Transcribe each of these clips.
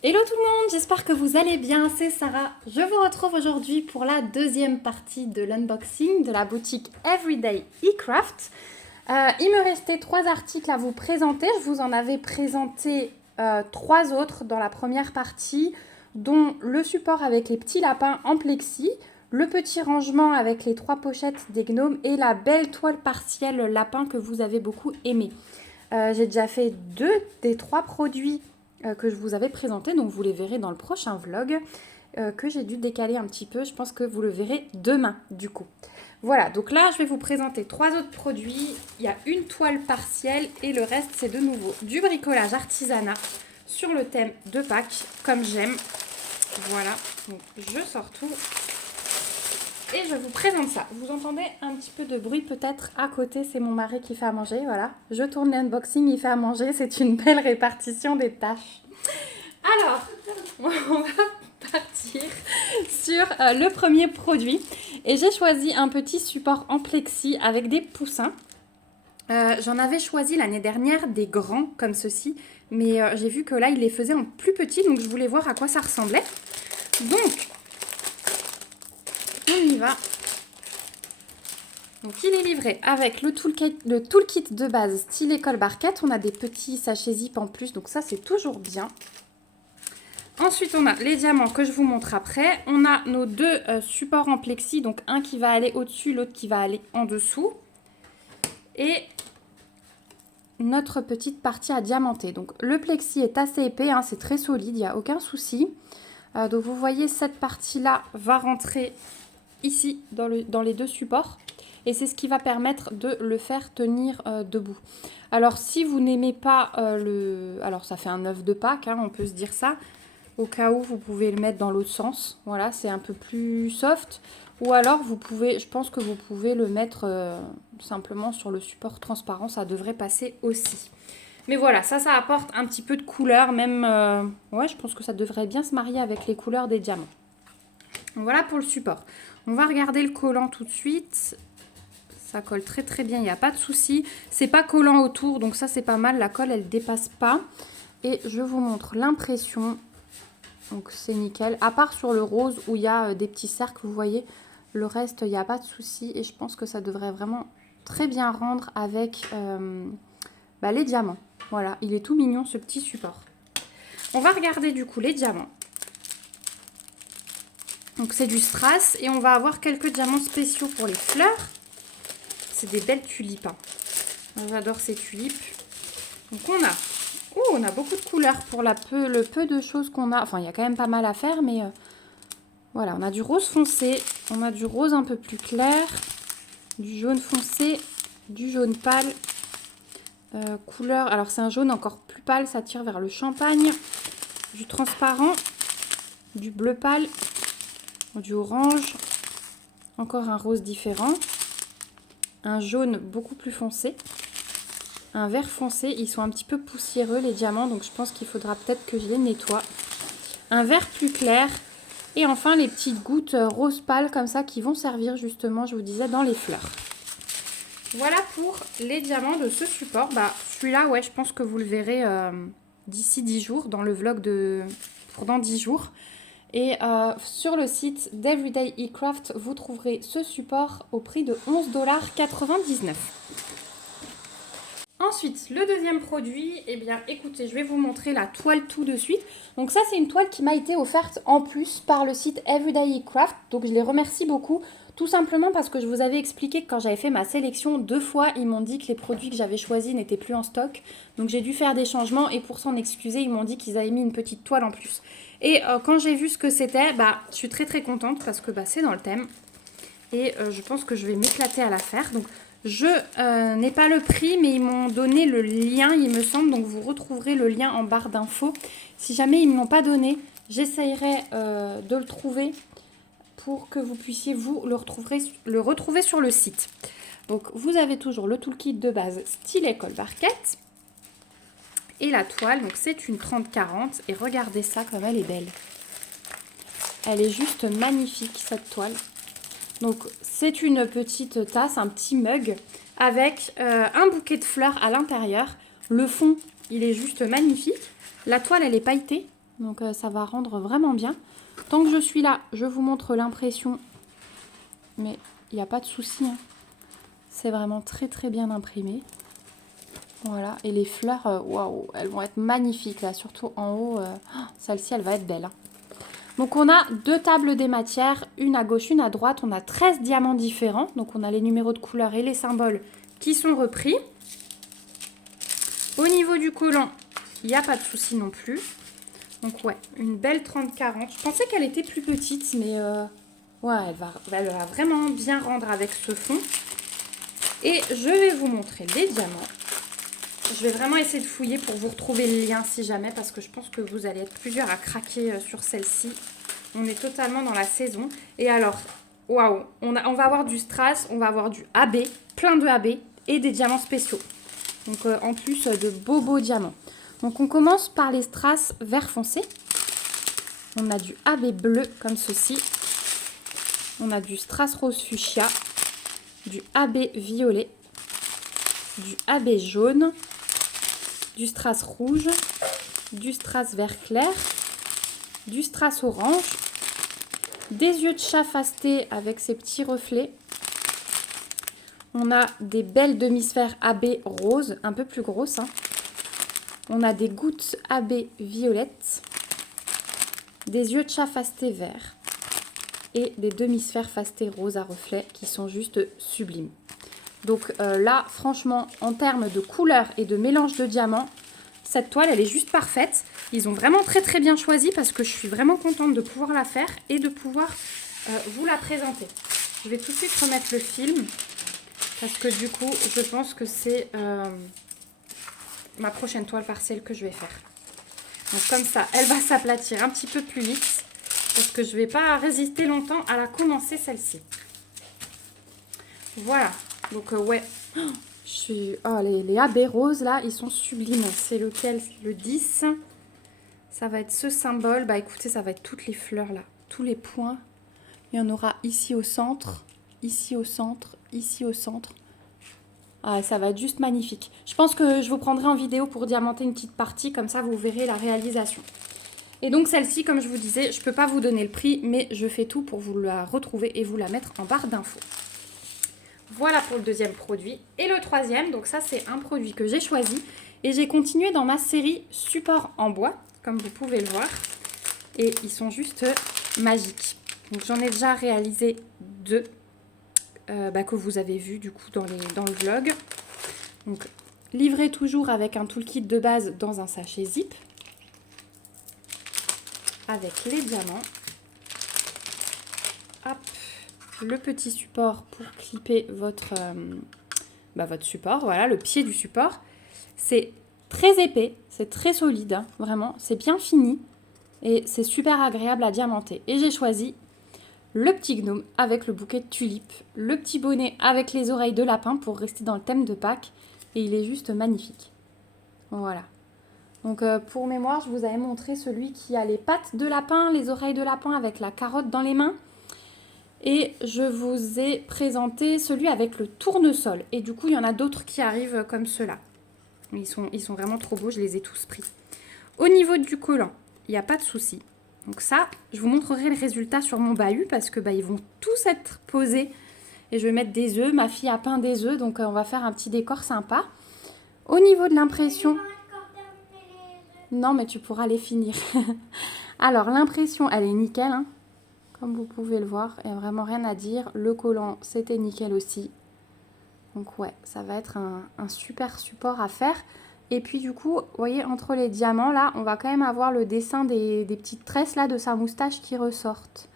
Hello tout le monde, j'espère que vous allez bien, c'est Sarah. Je vous retrouve aujourd'hui pour la deuxième partie de l'unboxing de la boutique Everyday eCraft. Il me restait 3 articles à vous présenter, je vous en avais présenté 3 autres dans la première partie, dont le support avec les petits lapins en plexi, le petit rangement avec les 3 pochettes des gnomes et la belle toile partielle lapin que vous avez beaucoup aimé. J'ai déjà fait 2 des 3 produits que je vous avais présenté, donc vous les verrez dans le prochain vlog que j'ai dû décaler un petit peu. Je pense que vous le verrez demain du coup. Voilà, donc là je vais vous présenter 3 autres produits. Il y a une toile partielle et le reste c'est de nouveau du bricolage artisanat sur le thème de Pâques, comme j'aime. Voilà, donc je sors tout et je vous présente ça. Vous entendez un petit peu de bruit peut-être à côté, c'est mon mari qui fait à manger, voilà. Je tourne l'unboxing, il fait à manger, c'est une belle répartition des tâches. Alors, on va partir sur le premier produit. Et j'ai choisi un petit support en plexi avec des poussins. J'en avais choisi l'année dernière des grands comme ceci, mais j'ai vu que là, il les faisait en plus petits, donc je voulais voir à quoi ça ressemblait. Donc, on y va. Donc il est livré avec le toolkit de base style école barquette. On a des petits sachets zip en plus, donc ça c'est toujours bien. Ensuite on a les diamants que je vous montre après. On a nos 2 supports en plexi, donc un qui va aller au-dessus, l'autre qui va aller en dessous. Et notre petite partie à diamanter. Donc le plexi est assez épais, hein, c'est très solide, il n'y a aucun souci. Donc vous voyez cette partie-là va rentrer ici dans les 2 supports. Et c'est ce qui va permettre de le faire tenir debout. Alors si vous n'aimez pas alors ça fait un œuf de Pâques, hein, on peut se dire ça. Au cas où vous pouvez le mettre dans l'autre sens. Voilà, c'est un peu plus soft. Ou alors vous pouvez, je pense que vous pouvez le mettre simplement sur le support transparent. Ça devrait passer aussi. Mais voilà, ça apporte un petit peu de couleur. Même, ouais, je pense que ça devrait bien se marier avec les couleurs des diamants. Voilà pour le support. On va regarder le collant tout de suite. Ça colle très très bien, il n'y a pas de souci. C'est pas collant autour, donc ça c'est pas mal. La colle, elle dépasse pas. Et je vous montre l'impression. Donc c'est nickel. À part sur le rose où il y a des petits cercles, vous voyez. Le reste, il n'y a pas de souci. Et je pense que ça devrait vraiment très bien rendre avec les diamants. Voilà, il est tout mignon ce petit support. On va regarder du coup les diamants. Donc c'est du strass et on va avoir quelques diamants spéciaux pour les fleurs. C'est des belles tulipes. Hein. J'adore ces tulipes. Donc on a beaucoup de couleurs pour le peu de choses qu'on a. Enfin, il y a quand même pas mal à faire, mais voilà. On a du rose foncé, on a du rose un peu plus clair, du jaune foncé, du jaune pâle. Couleur, alors c'est un jaune encore plus pâle, ça tire vers le champagne. Du transparent, du bleu pâle, du orange, encore un rose différent. Un jaune beaucoup plus foncé, un vert foncé, ils sont un petit peu poussiéreux les diamants, donc je pense qu'il faudra peut-être que je les nettoie. Un vert plus clair et enfin les petites gouttes rose pâle comme ça qui vont servir justement, je vous disais, dans les fleurs. Voilà pour les diamants de ce support. Celui-là, ouais, je pense que vous le verrez d'ici 10 jours dans le vlog pour dans 10 jours. Et sur le site d'Everyday eCraft, vous trouverez ce support au prix de 11,99 $. Ensuite, le deuxième produit, eh bien écoutez, je vais vous montrer la toile tout de suite. Donc ça, c'est une toile qui m'a été offerte en plus par le site Everyday eCraft. Donc je les remercie beaucoup, tout simplement parce que je vous avais expliqué que quand j'avais fait ma sélection 2 fois, ils m'ont dit que les produits que j'avais choisis n'étaient plus en stock. Donc j'ai dû faire des changements et pour s'en excuser, ils m'ont dit qu'ils avaient mis une petite toile en plus. Et quand j'ai vu ce que c'était, je suis très très contente parce que c'est dans le thème. Et je pense que je vais m'éclater à la faire. Donc je n'ai pas le prix, mais ils m'ont donné le lien, il me semble. Donc vous retrouverez le lien en barre d'infos. Si jamais ils ne me l'ont pas donné, j'essayerai de le trouver pour que vous puissiez vous le retrouver sur le site. Donc vous avez toujours le toolkit de base style école barquette. Et la toile, donc c'est une 30-40 et regardez ça comme elle est belle. Elle est juste magnifique cette toile. Donc c'est une petite tasse, un petit mug avec un bouquet de fleurs à l'intérieur. Le fond, il est juste magnifique. La toile, elle est pailletée. Donc ça va rendre vraiment bien. Tant que je suis là, je vous montre l'impression. Mais il n'y a pas de souci, hein. C'est vraiment très très bien imprimé. Voilà, et les fleurs, waouh, elles vont être magnifiques là, surtout en haut. Celle-ci, elle va être belle, hein. Donc on a 2 tables des matières, une à gauche, une à droite. On a 13 diamants différents. Donc on a les numéros de couleur et les symboles qui sont repris. Au niveau du collant, il n'y a pas de souci non plus. Donc ouais, une belle 30-40. Je pensais qu'elle était plus petite, mais ouais, elle va vraiment bien rendre avec ce fond. Et je vais vous montrer les diamants. Je vais vraiment essayer de fouiller pour vous retrouver le lien si jamais, parce que je pense que vous allez être plusieurs à craquer sur celle-ci. On est totalement dans la saison. Et alors, waouh, on va avoir du strass, on va avoir du AB, plein de AB et des diamants spéciaux. Donc en plus de beaux diamants. Donc on commence par les strass vert foncé. On a du AB bleu comme ceci. On a du strass rose fuchsia, du AB violet, du AB jaune, du strass rouge, du strass vert clair, du strass orange, des yeux de chat fastés avec ces petits reflets. On a des belles demi-sphères AB rose, un peu plus grosses, hein. On a des gouttes AB violettes, des yeux de chat fastés verts et des demi-sphères fastées roses à reflets qui sont juste sublimes. Donc là, franchement, en termes de couleur et de mélange de diamants, cette toile, elle est juste parfaite. Ils ont vraiment très très bien choisi parce que je suis vraiment contente de pouvoir la faire et de pouvoir vous la présenter. Je vais tout de suite remettre le film parce que du coup, je pense que c'est ma prochaine toile partielle que je vais faire. Donc comme ça, elle va s'aplatir un petit peu plus vite parce que je ne vais pas résister longtemps à la commencer celle-ci. Voilà. Donc ouais, les AB roses là, ils sont sublimes. C'est lequel? Le 10. Ça va être ce symbole. Bah écoutez, ça va être toutes les fleurs là, tous les points. Il y en aura ici au centre, ici au centre, ici au centre. Ah, ça va être juste magnifique. Je pense que je vous prendrai en vidéo pour diamanter une petite partie, comme ça vous verrez la réalisation. Et donc celle-ci, comme je vous disais, je ne peux pas vous donner le prix, mais je fais tout pour vous la retrouver et vous la mettre en barre d'infos. Voilà pour le deuxième produit. Et le troisième, donc ça c'est un produit que j'ai choisi. Et j'ai continué dans ma série support en bois, comme vous pouvez le voir. Et ils sont juste magiques. Donc j'en ai déjà réalisé 2 que vous avez vu du coup dans le vlog. Donc livré toujours avec un toolkit de base dans un sachet zip. Avec les diamants. Hop. Le petit support pour clipper votre support, voilà, le pied du support. C'est très épais, c'est très solide, hein, vraiment, c'est bien fini et c'est super agréable à diamanter. Et j'ai choisi le petit gnome avec le bouquet de tulipes, le petit bonnet avec les oreilles de lapin pour rester dans le thème de Pâques et il est juste magnifique. Voilà. Donc pour mémoire, je vous avais montré celui qui a les pattes de lapin, les oreilles de lapin avec la carotte dans les mains. Et je vous ai présenté celui avec le tournesol. Et du coup, il y en a d'autres qui arrivent comme ceux-là. Ils sont vraiment trop beaux, je les ai tous pris. Au niveau du collant, il n'y a pas de souci. Donc ça, je vous montrerai le résultat sur mon bahut parce que ils vont tous être posés. Et je vais mettre des œufs. Ma fille a peint des œufs, donc on va faire un petit décor sympa. Au niveau de l'impression... Non, mais tu pourras les finir. Alors, l'impression, elle est nickel, hein. Comme vous pouvez le voir, il n'y a vraiment rien à dire. Le collant, c'était nickel aussi. Donc ouais, ça va être un super support à faire. Et puis du coup, vous voyez, entre les diamants, là, on va quand même avoir le dessin des petites tresses là de sa moustache qui ressortent.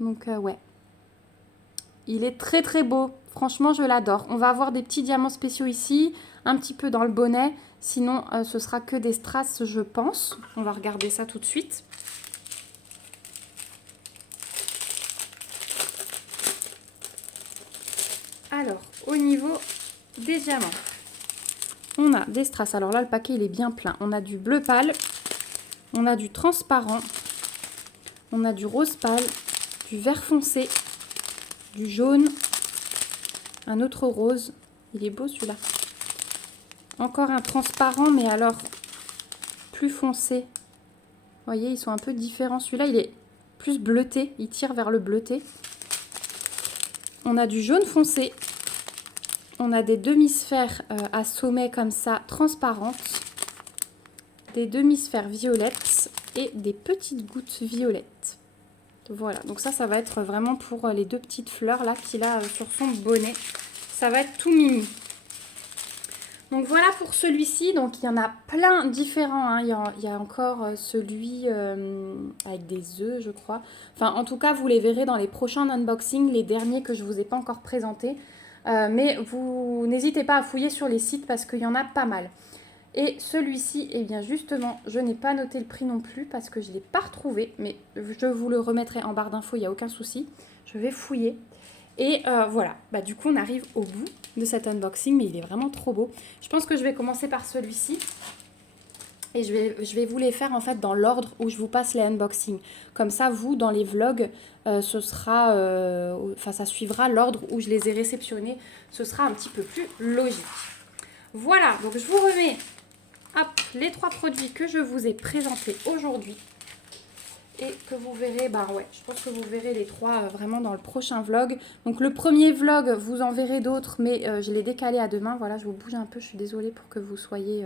Donc ouais. Il est très très beau. Franchement, je l'adore. On va avoir des petits diamants spéciaux ici, un petit peu dans le bonnet. Sinon, ce sera que des strass, je pense. On va regarder ça tout de suite. Alors, au niveau des diamants, on a des strass. Alors là, le paquet, il est bien plein. On a du bleu pâle, on a du transparent, on a du rose pâle, du vert foncé, du jaune, un autre rose. Il est beau celui-là. Encore un transparent, mais alors plus foncé. voyez, ils sont un peu différents. Celui-là, il est plus bleuté. Il tire vers le bleuté. On a du jaune foncé. On a des demi-sphères à sommet comme ça, transparentes. Des demi-sphères violettes et des petites gouttes violettes. Voilà, donc ça va être vraiment pour les 2 petites fleurs là qu'il a sur son bonnet. Ça va être tout mimi. Donc voilà pour celui-ci. Donc il y en a plein différents, hein. Il y a encore celui avec des œufs, je crois. Enfin, en tout cas, vous les verrez dans les prochains unboxings, les derniers que je ne vous ai pas encore présentés. Mais vous n'hésitez pas à fouiller sur les sites parce qu'il y en a pas mal. Et celui-ci, eh bien justement, je n'ai pas noté le prix non plus parce que je ne l'ai pas retrouvé. Mais je vous le remettrai en barre d'infos, il n'y a aucun souci. Je vais fouiller. Et voilà, bah, du coup on arrive au bout de cet unboxing, mais il est vraiment trop beau. Je pense que je vais commencer par celui-ci. Et je vais vous les faire en fait dans l'ordre où je vous passe les unboxings. Comme ça, vous, dans les vlogs, ce sera, ça suivra l'ordre où je les ai réceptionnés. Ce sera un petit peu plus logique. Voilà, donc je vous remets hop, les 3 produits que je vous ai présentés aujourd'hui. Et que vous verrez, bah ouais, je pense que vous verrez les 3 vraiment dans le prochain vlog. Donc le premier vlog, vous en verrez d'autres, mais je l'ai décalé à demain. Voilà, je vous bouge un peu, je suis désolée pour que vous soyez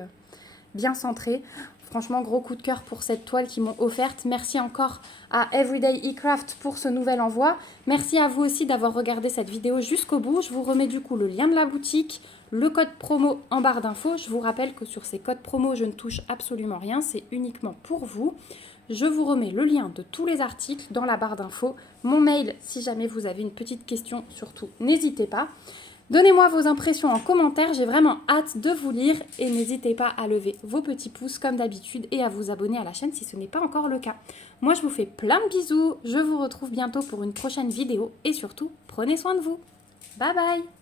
bien centrés. Franchement, gros coup de cœur pour cette toile qu'ils m'ont offerte. Merci encore à Everyday eCraft pour ce nouvel envoi. Merci à vous aussi d'avoir regardé cette vidéo jusqu'au bout. Je vous remets du coup le lien de la boutique, le code promo en barre d'infos. Je vous rappelle que sur ces codes promo, je ne touche absolument rien. C'est uniquement pour vous. Je vous remets le lien de tous les articles dans la barre d'infos. Mon mail, si jamais vous avez une petite question, surtout, n'hésitez pas. Donnez-moi vos impressions en commentaire, j'ai vraiment hâte de vous lire. Et n'hésitez pas à lever vos petits pouces comme d'habitude et à vous abonner à la chaîne si ce n'est pas encore le cas. Moi, je vous fais plein de bisous. Je vous retrouve bientôt pour une prochaine vidéo. Et surtout, prenez soin de vous. Bye bye!